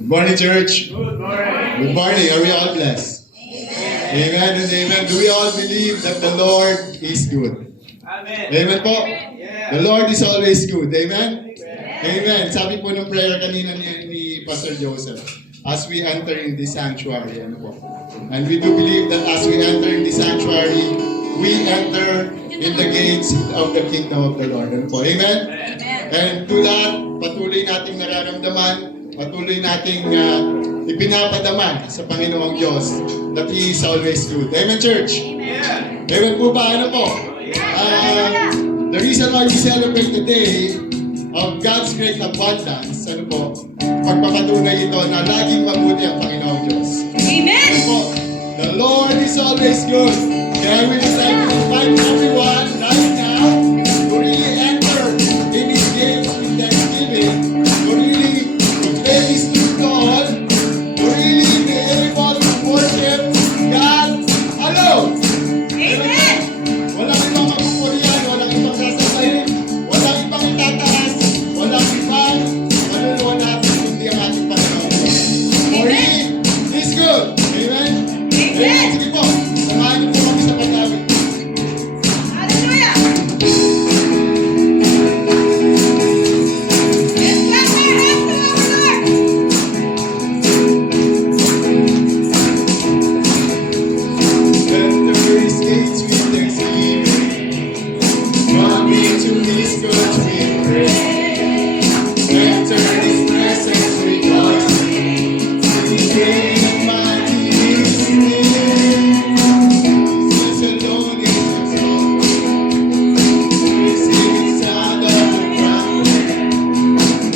Good morning, church. Good morning. Good morning. Are we all blessed? Amen and amen. Do we all believe that the Lord is good? Amen. Amen po? Yeah. The Lord is always good. Amen? Amen. Sabi po ng prayer kanina ni Pastor Joseph, as we enter in this sanctuary, ano po? And we do believe that as we enter in this sanctuary, we enter in the gates of the kingdom of the Lord. Ano po? Amen? And to lahat, patuloy nating nararamdaman, patuloy nating ipinapadama sa Panginoong Diyos that He is always good. Amen, church? Yeah. Amen po ba? Ano po? The reason why we celebrate the day of God's great abundance, ano po? Pagpapatunay ito na laging mabuti ang Panginoong Diyos. Amen! Ano po? The Lord is always good. Kaya we would like to invite everyone right now to really enter in His gates with thanksgiving, to really praise to God, to really be able to worship God alone. Amen! Walang ibang magpupurihan, walang ibang sasabayin, walang ibang itataas, walang ibang maluluwa natin kundi ang ating Panginoon. For He is good. Amen? Amen. Sige po, samahan niyo po kami sa pagdawit. Hallelujah! Let's clap our hands to our Lord! Enter His gates with thanksgiving, come into His courts with praise. Enter His presence rejoicing, His great and mighty is His name. Jesus alone is exalted, receive the sound of the trumpet.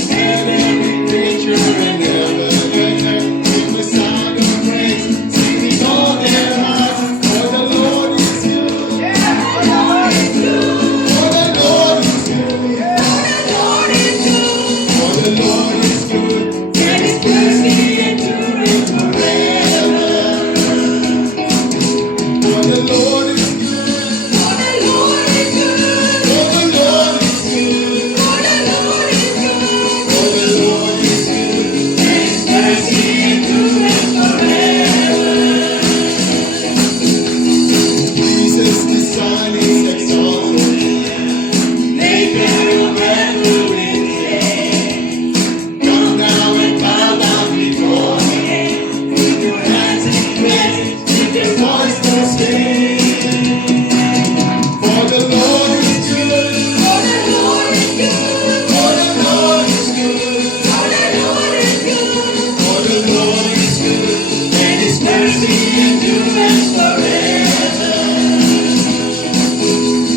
Let every creature in heaven and earth give the sound of praise, singing all their hearts, for the Lord is good. For the Lord is good. For the Lord is good, and His mercy endureth forever. For the Lord is good. For the Lord is good. For the Lord is good. For the Lord is good, and His mercy endureth forever. Jesus the Son is exalted, maker of everything. Come now and bow down before Him, with your hands in praise, with your voice to sing. For the Lord is good. For the Lord is good. For the Lord is good. For the Lord is good. For the Lord is good, and His mercy endures forever.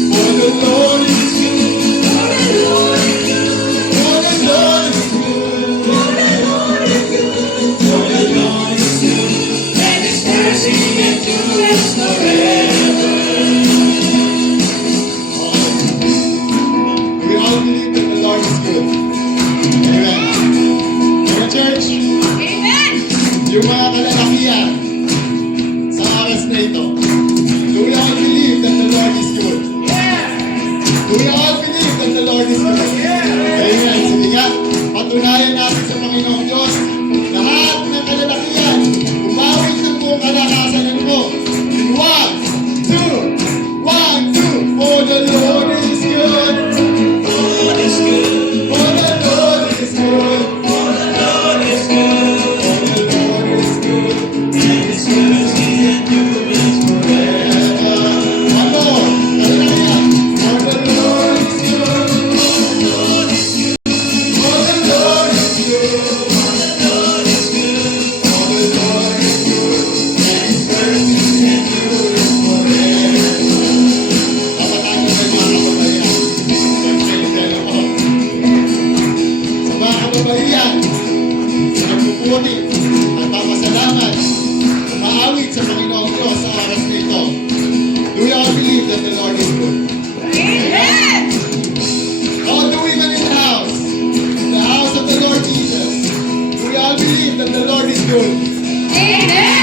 For the Lord is good. For the Lord is good. For the Lord is good. For the Lord is good. For the Lord is good, and His mercy endures forever. We all believe that the Lord is good. Amen. Amen, church? Amen! Yung mga kalalakihan sa oras na ito, do we all believe that the Lord is good? Do we all believe that the Lord is good? Amen. Sige nga, patunayan natin sa Panginoong Diyos, lahat ng kalalakihan, umawit ng buong kalakasan ng mo. In 1, 2, 1, 2. For the Lord is good. For the Lord is good. For the Lord is good. For the Lord is good. For the Lord is good. And His mercy endures forever. One more. Kalalakihan. For the Lord is good. For the Lord is good. For the Lord is good. For the Lord is good. For the Lord is good. And His mercy endures forever. Dapat tayo may mga kababaihan. Siyempre, ako. Sa mga kababaihan, nagpuputi at papasalamat, umaawit sa Panginoong Diyos sa oras na ito. Do we all believe that the Lord is good? Amen! All the women in the house of the Lord Jesus, do we all believe that the Lord is good? Amen!